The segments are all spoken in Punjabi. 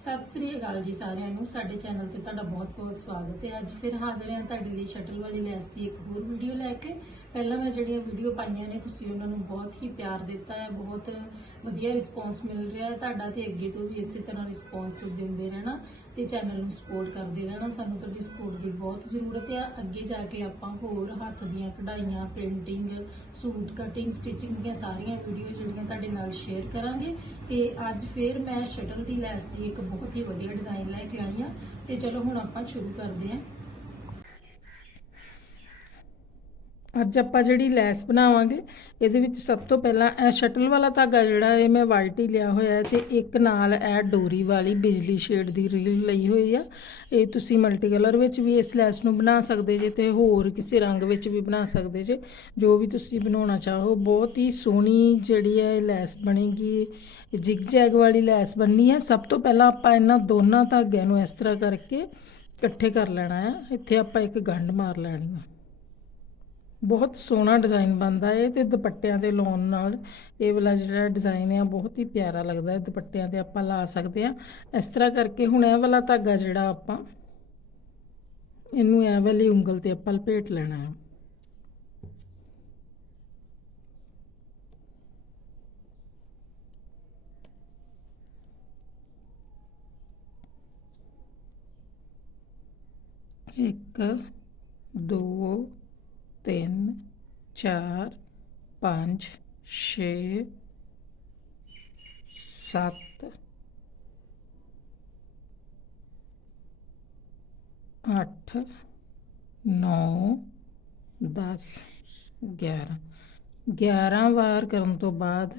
ਸਤਿ ਸ੍ਰੀ ਅਕਾਲ ਜੀ ਸਾਰਿਆਂ ਨੂੰ। ਸਾਡੇ ਚੈਨਲ ਤੇ ਤੁਹਾਡਾ ਬਹੁਤ-ਬਹੁਤ ਸਵਾਗਤ ਹੈ। ਅੱਜ ਫਿਰ ਹਾਜ਼ਰ ਹਾਂ ਤੁਹਾਡੇ ਲਈ ਸ਼ਟਲ ਵਾਲੀ ਲੈਸ ਦੀ ਇੱਕ ਹੋਰ ਵੀਡੀਓ ਲੈ ਕੇ। ਪਹਿਲਾਂ ਮੈਂ ਜਿਹੜੀਆਂ ਵੀਡੀਓ ਪਾਈਆਂ ਨੇ, ਤੁਸੀਂ ਉਹਨਾਂ ਨੂੰ ਬਹੁਤ ਹੀ ਪਿਆਰ ਦਿੱਤਾ ਹੈ, ਬਹੁਤ ਵਧੀਆ ਰਿਸਪੌਂਸ ਮਿਲ ਰਿਹਾ ਹੈ। ਤੁਹਾਡਾ ਤੇ ਅੱਗੇ ਤੋਂ ਵੀ ਇਸੇ ਤਰ੍ਹਾਂ ਰਿਸਪੌਂਸ ਦਿੰਦੇ ਰਹਿਣਾ ਤੇ ਚੈਨਲ ਨੂੰ ਸਪੋਰਟ ਕਰਦੇ ਰਹਿਣਾ, ਸਾਨੂੰ ਤੁਹਾਡੀ ਸਪੋਰਟ ਦੀ ਬਹੁਤ ਜ਼ਰੂਰਤ ਹੈ। ਅੱਗੇ ਜਾ ਕੇ ਆਪਾਂ ਹੋਰ ਹੱਥ ਦੀਆਂ ਕਢਾਈਆਂ ਪੇਂਟਿੰਗ ਸੂਟ ਕਟਿੰਗ ਸਟਿਚਿੰਗ ਦੀਆਂ ਸਾਰੀਆਂ ਵੀਡੀਓ ਜਿਹੜੀਆਂ ਤੁਹਾਡੇ ਨਾਲ ਸ਼ੇਅਰ ਕਰਾਂਗੇ। ਤੇ ਅੱਜ ਫਿਰ ਮੈਂ ਸ਼ਟਲ ਦੀ ਲੈਸ ਦੀ ਇੱਕ ਬਹੁਤ ਹੀ ਵਧੀਆ ਡਿਜ਼ਾਈਨ ਲੈ ਕੇ ਆਈ ਹਾਂ ਤੇ ਚਲੋ ਹੁਣ ਆਪਾਂ ਸ਼ੁਰੂ ਕਰਦੇ ਹਾਂ। ਅੱਜ ਆਪਾਂ ਜਿਹੜੀ ਲੈਸ ਬਣਾਵਾਂਗੇ, ਇਹਦੇ ਵਿੱਚ ਸਭ ਤੋਂ ਪਹਿਲਾਂ ਇਹ ਸ਼ਟਲ ਵਾਲਾ ਧਾਗਾ ਜਿਹੜਾ ਇਹ ਮੈਂ ਵਾਈਟ ਹੀ ਲਿਆ ਹੋਇਆ ਹੈ ਤੇ ਇੱਕ ਨਾਲ ਇਹ ਡੋਰੀ ਵਾਲੀ ਬਿਜਲੀ ਸ਼ੇਡ ਦੀ ਰੀਲ ਲਈ ਹੋਈ ਆ। ਇਹ ਤੁਸੀਂ ਮਲਟੀ ਕਲਰ ਵਿੱਚ ਵੀ ਇਸ ਲੈਸ ਨੂੰ ਬਣਾ ਸਕਦੇ ਜੇ ਤੇ ਹੋਰ ਕਿਸੇ ਰੰਗ ਵਿੱਚ ਵੀ ਬਣਾ ਸਕਦੇ ਜੇ। ਜੋ ਵੀ ਤੁਸੀਂ ਬਣਾਉਣਾ ਚਾਹੋ, ਬਹੁਤ ਹੀ ਸੋਹਣੀ ਜਿਹੜੀ ਹੈ ਇਹ ਲੈਸ ਬਣੇਗੀ। ਜਿਗ ਜੈਗ ਵਾਲੀ ਲੈਸ ਬਣਨੀ ਹੈ। ਸਭ ਤੋਂ ਪਹਿਲਾਂ ਆਪਾਂ ਇਹਨਾਂ ਦੋਨਾਂ ਧਾਗਿਆਂ ਨੂੰ ਇਸ ਤਰ੍ਹਾਂ ਕਰਕੇ ਇਕੱਠੇ ਕਰ ਲੈਣਾ ਹੈ ਇੱਥੇ ਆਪਾਂ ਇੱਕ ਗੰਢ ਮਾਰ ਲੈਣੀ ਹੈ ਬਹੁਤ ਸੋਹਣਾ ਡਿਜ਼ਾਈਨ ਬਣਦਾ ਹੈ ਤੇ ਦੁਪੱਟਿਆਂ ਤੇ ਲਾਉਣ ਨਾਲ ਇਹ ਵਾਲਾ ਜਿਹੜਾ ਡਿਜ਼ਾਈਨ ਹੈ ਬਹੁਤ ਹੀ ਪਿਆਰਾ ਲੱਗਦਾ ਹੈ ਦੁਪੱਟਿਆਂ ਤੇ ਆਪਾਂ ਲਾ ਸਕਦੇ ਆ। ਇਸ ਤਰ੍ਹਾਂ ਕਰਕੇ ਹੁਣ ਇਹ ਵਾਲਾ ਧਾਗਾ ਜਿਹੜਾ ਆਪਾਂ, ਇਹਨੂੰ ਇਹ ਵਾਲੀ ਉਂਗਲ ਤੇ ਆਪਾਂ ਲਪੇਟ ਲੈਣਾ ਹੈ ਇੱਕ, ਦੋ ਤਿੰਨ, ਚਾਰ, ਪੰਜ, ਛੇ, ਸੱਤ, ਅੱਠ, ਨੌ, ਦਸ 11 11 ਵਾਰ ਕਰਨ ਤੋਂ ਬਾਅਦ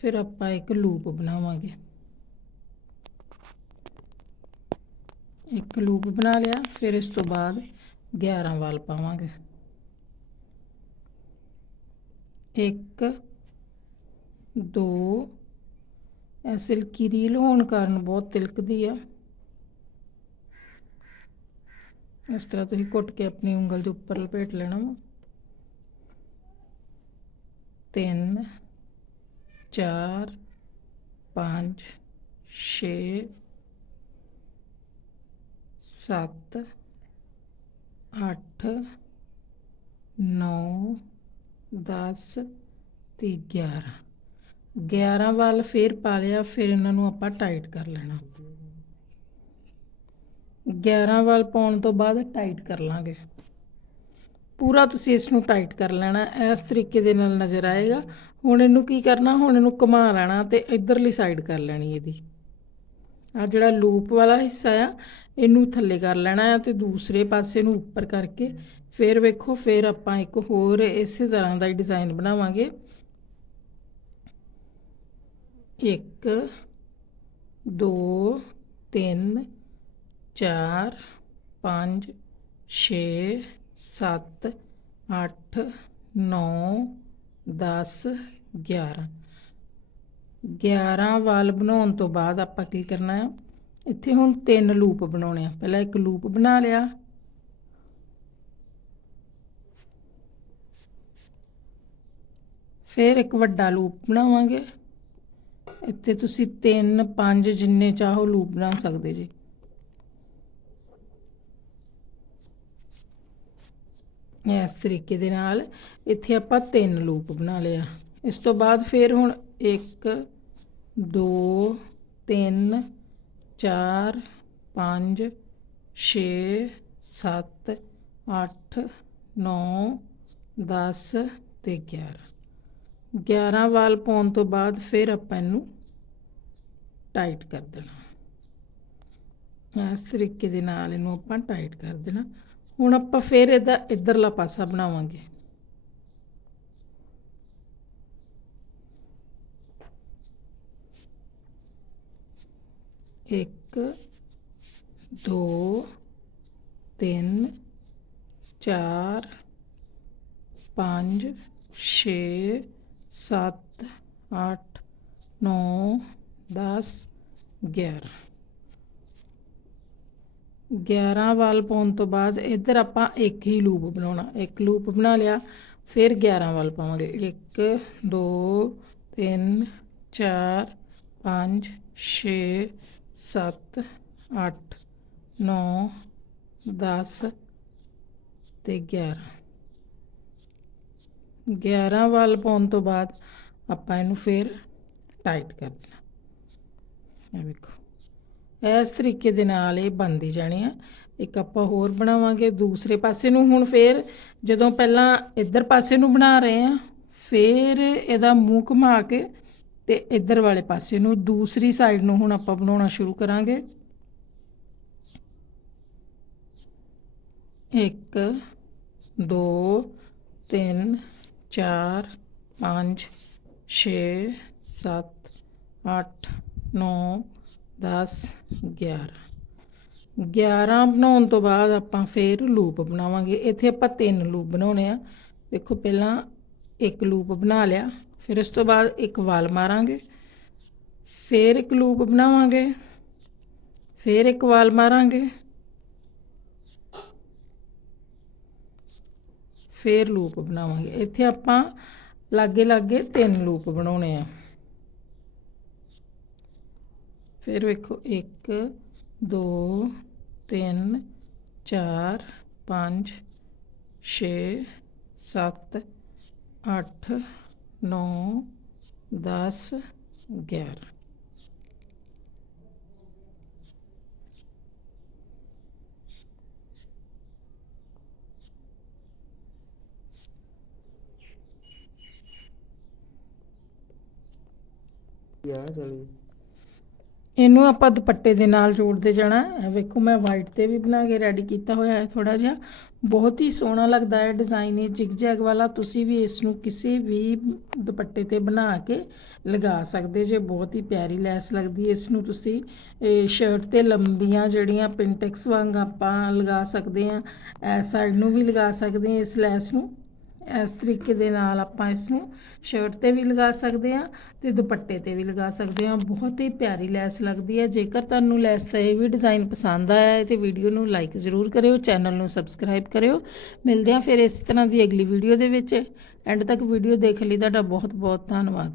ਫਿਰ ਆਪਾਂ ਇੱਕ ਲੂਪ ਬਣਾਵਾਂਗੇ। ਇੱਕ ਲੂਪ ਬਣਾ ਲਿਆ, ਫਿਰ ਇਸ ਤੋਂ ਬਾਅਦ 11 ਵਾਲ ਪਾਵਾਂਗੇ। ਇੱਕ, ਦੋ, ਇਹ ਸਿਲਕੀ ਰੀਲ ਹੋਣ ਕਾਰਨ ਬਹੁਤ ਤਿਲਕਦੀ ਆ। ਇਸ ਤਰ੍ਹਾਂ ਤੁਸੀਂ ਘੁੱਟ ਕੇ ਆਪਣੀ ਉਂਗਲ ਦੇ ਉੱਪਰ ਲਪੇਟ ਲੈਣਾ ਵਾ। ਤਿੰਨ, ਚਾਰ, ਪੰਜ, ਛੇ, ਸੱਤ, ਅੱਠ, ਨੌ ਦਸ ਤੇ 11 11 ਵਾਲ ਫੇਰ ਪਾ ਲਿਆ, ਫਿਰ ਇਹਨਾਂ ਨੂੰ ਆਪਾਂ ਟਾਈਟ ਕਰ ਲੈਣਾ। 11 ਵਾਲ ਪਾਉਣ ਤੋਂ ਬਾਅਦ ਟਾਈਟ ਕਰ ਲਾਂਗੇ। ਪੂਰਾ ਤੁਸੀਂ ਇਸ ਨੂੰ ਟਾਈਟ ਕਰ ਲੈਣਾ, ਇਸ ਤਰੀਕੇ ਦੇ ਨਾਲ ਨਜ਼ਰ ਆਏਗਾ। ਹੁਣ ਇਹਨੂੰ ਕੀ ਕਰਨਾ, ਹੁਣ ਇਹਨੂੰ ਘੁਮਾ ਲੈਣਾ ਤੇ ਇਧਰਲੀ ਸਾਈਡ ਕਰ ਲੈਣੀ ਇਹਦੀ। ਆ ਜਿਹੜਾ ਲੂਪ ਵਾਲਾ ਹਿੱਸਾ ਆ, ਇਹਨੂੰ ਥੱਲੇ ਕਰ ਲੈਣਾ ਆ ਤੇ ਦੂਸਰੇ ਪਾਸੇ ਨੂੰ ਉੱਪਰ ਕਰਕੇ ਫਿਰ ਵੇਖੋ, ਫਿਰ ਆਪਾਂ ਇੱਕ ਹੋਰ ਇਸੇ ਤਰ੍ਹਾਂ ਦਾ ਹੀ ਡਿਜ਼ਾਈਨ ਬਣਾਵਾਂਗੇ। ਇੱਕ, ਦੋ, ਤਿੰਨ, ਚਾਰ, ਪੰਜ, ਛੇ, ਸੱਤ, ਅੱਠ, ਨੌ, ਦਸ 11 11 ਵਾਲ ਬਣਾਉਣ ਤੋਂ ਬਾਅਦ ਆਪਾਂ ਕੀ ਕਰਨਾ ਹੈ? ਇੱਥੇ ਹੁਣ ਤਿੰਨ ਲੂਪ ਬਣਾਉਣੇ ਆ। ਪਹਿਲਾਂ ਇੱਕ ਲੂਪ ਬਣਾ ਲਿਆ। ਫਿਰ ਇੱਕ ਵੱਡਾ ਲੂਪ ਬਣਾਵਾਂਗੇ। ਇੱਥੇ ਤੁਸੀਂ 3 5 ਜਿੰਨੇ ਚਾਹੋ ਲੂਪ ਬਣਾ ਸਕਦੇ ਜੀ। ਇਸ ਤਰੀਕੇ ਦੇ ਨਾਲ ਇੱਥੇ ਆਪਾਂ ਤਿੰਨ ਲੂਪ ਬਣਾ ਲਿਆ ਇਸ ਤੋਂ ਬਾਅਦ ਫਿਰ ਹੁਣ 1 2 3 4 5 6 7 8 9 10 ਤੇ 11 11 ਵਾਲ ਪਾਉਣ ਤੋਂ ਬਾਅਦ ਫਿਰ ਆਪਾਂ ਇਹਨੂੰ ਟਾਈਟ ਕਰ ਦੇਣਾ। ਇਸ ਤਰੀਕੇ ਦੇ ਨਾਲ ਇਹਨੂੰ ਆਪਾਂ ਟਾਈਟ ਕਰ ਦੇਣਾ। ਹੁਣ ਆਪਾਂ ਫਿਰ ਇਹਦਾ ਇਧਰਲਾ ਪਾਸਾ ਬਣਾਵਾਂਗੇ। ਇੱਕ, ਦੋ, ਤਿੰਨ, ਚਾਰ, ਪੰਜ, ਛੇ, ਸੱਤ, ਅੱਠ, ਨੌ, ਦਸ 11 11 ਵਾਲ ਪਾਉਣ ਤੋਂ ਬਾਅਦ ਇੱਧਰ ਆਪਾਂ ਇੱਕ ਹੀ ਲੂਪ ਬਣਾਉਣਾ। ਇੱਕ ਲੂਪ ਬਣਾ ਲਿਆ, ਫਿਰ 11 ਵੱਲ ਪਾਵਾਂਗੇ। 1 2 3 4 5 6 7 8 9 10 ਤੇ 11 11 ਵੱਲ ਪਾਉਣ ਤੋਂ ਬਾਅਦ ਆਪਾਂ ਇਹਨੂੰ ਫਿਰ ਟਾਈਟ ਕਰ ਦੇਣਾ। ਇਹ ਵੇਖੋ। ਇਸ ਤਰੀਕੇ ਦੇ ਨਾਲ ਇਹ ਬਣਦੀ ਜਾਣੀ ਆ। ਇੱਕ ਆਪਾਂ ਹੋਰ ਬਣਾਵਾਂਗੇ ਦੂਸਰੇ ਪਾਸੇ ਨੂੰ। ਹੁਣ ਫੇਰ ਜਦੋਂ ਪਹਿਲਾਂ ਇੱਧਰ ਪਾਸੇ ਨੂੰ ਬਣਾ ਰਹੇ ਆ, ਫੇਰ ਇਹਦਾ ਮੂੰਹ ਘੁਮਾ ਕੇ ਤੇ ਇੱਧਰ ਵਾਲੇ ਪਾਸੇ ਨੂੰ ਦੂਸਰੀ ਸਾਈਡ ਨੂੰ ਹੁਣ ਆਪਾਂ ਬਣਾਉਣਾ ਸ਼ੁਰੂ ਕਰਾਂਗੇ। ਇੱਕ, ਦੋ, ਤਿੰਨ, ਚਾਰ, ਪੰਜ, ਛੇ, ਸੱਤ, ਅੱਠ, ਨੌ, ਦਸ 11 11 ਬਣਾਉਣ ਤੋਂ ਬਾਅਦ ਆਪਾਂ ਫੇਰ ਲੂਪ ਬਣਾਵਾਂਗੇ। ਇੱਥੇ ਆਪਾਂ ਤਿੰਨ ਲੂਪ ਬਣਾਉਣੇ ਆ। ਵੇਖੋ ਪਹਿਲਾਂ ਇੱਕ ਲੂਪ ਬਣਾ ਲਿਆ। ਫਿਰ ਉਸ ਤੋਂ ਬਾਅਦ ਇੱਕ ਵਾਲ ਮਾਰਾਂਗੇ, ਫਿਰ ਇੱਕ ਲੂਪ ਬਣਾਵਾਂਗੇ, ਫਿਰ ਇੱਕ ਵਾਲ ਮਾਰਾਂਗੇ, ਫਿਰ ਲੂਪ ਬਣਾਵਾਂਗੇ। ਇੱਥੇ ਆਪਾਂ ਲਾਗੇ ਲਾਗੇ ਤਿੰਨ ਲੂਪ ਬਣਾਉਣੇ ਆ। ਫਿਰ ਵੇਖੋ 1 2 3 4 5 6 7 8 9 10 11 ਯਾ ਚਲੀ। ਇਹਨੂੰ ਆਪਾਂ ਦੁਪੱਟੇ ਦੇ ਨਾਲ ਜੋੜਦੇ ਜਾਣਾ। ਇਹ ਵੇਖੋ, ਮੈਂ ਵਾਈਟ ਤੇ ਵੀ ਬਣਾ ਕੇ ਰੈਡੀ ਕੀਤਾ ਹੋਇਆ ਹੈ ਥੋੜਾ ਜਿਹਾ। ਬਹੁਤ ਹੀ ਸੋਹਣਾ ਲੱਗਦਾ ਹੈ ਡਿਜ਼ਾਈਨ ਇਹ। ਜਿਗ ਜੈਗ ਵਾਲਾ ਤੁਸੀਂ ਵੀ ਇਸ ਨੂੰ ਕਿਸੇ ਵੀ ਦੁਪੱਟੇ ਤੇ ਬਣਾ ਕੇ ਲਗਾ ਸਕਦੇ ਜੇ। ਬਹੁਤ ਹੀ ਪਿਆਰੀ ਲੈਸ ਲੱਗਦੀ ਹੈ ਇਸ ਨੂੰ ਤੁਸੀਂ ਸ਼ਰਟ ਤੇ ਲੰਬੀਆਂ ਜਿਹੜੀਆਂ ਪਿੰਟੈਕਸ ਵਾਂਗ ਆਪਾਂ ਲਗਾ ਸਕਦੇ ਹਾਂ। ਐ ਸਾਈਡ ਨੂੰ ਵੀ ਲਗਾ ਸਕਦੇ ਹਾਂ ਇਸ ਲੈਸ ਨੂੰ। ਇਸ ਤਰੀਕੇ ਦੇ ਨਾਲ ਆਪਾਂ ਇਸ ਨੂੰ ਸ਼ਰਟ ਤੇ ਵੀ ਲਗਾ ਸਕਦੇ ਹਾਂ ਤੇ ਦੁਪੱਟੇ ਤੇ ਵੀ ਲਗਾ ਸਕਦੇ ਹਾਂ। ਬਹੁਤ ਹੀ ਪਿਆਰੀ ਲੈਸ ਲੱਗਦੀ ਹੈ। ਜੇਕਰ ਤੁਹਾਨੂੰ ਲੈਸ ਦਾ ਇਹ ਵੀ ਡਿਜ਼ਾਈਨ ਪਸੰਦ ਆਇਆ ਹੈ ਤੇ ਵੀਡੀਓ ਨੂੰ ਲਾਈਕ ਜ਼ਰੂਰ ਕਰਿਓ ਚੈਨਲ ਨੂੰ ਸਬਸਕ੍ਰਾਈਬ ਕਰਿਓ। ਮਿਲਦੇ ਹਾਂ ਫਿਰ ਇਸ ਤਰ੍ਹਾਂ ਦੀ ਅਗਲੀ ਵੀਡੀਓ ਦੇ ਵਿੱਚ। ਐਂਡ ਤੱਕ ਵੀਡੀਓ ਦੇਖ ਲਈ ਤੁਹਾਡਾ ਬਹੁਤ ਬਹੁਤ ਧੰਨਵਾਦ।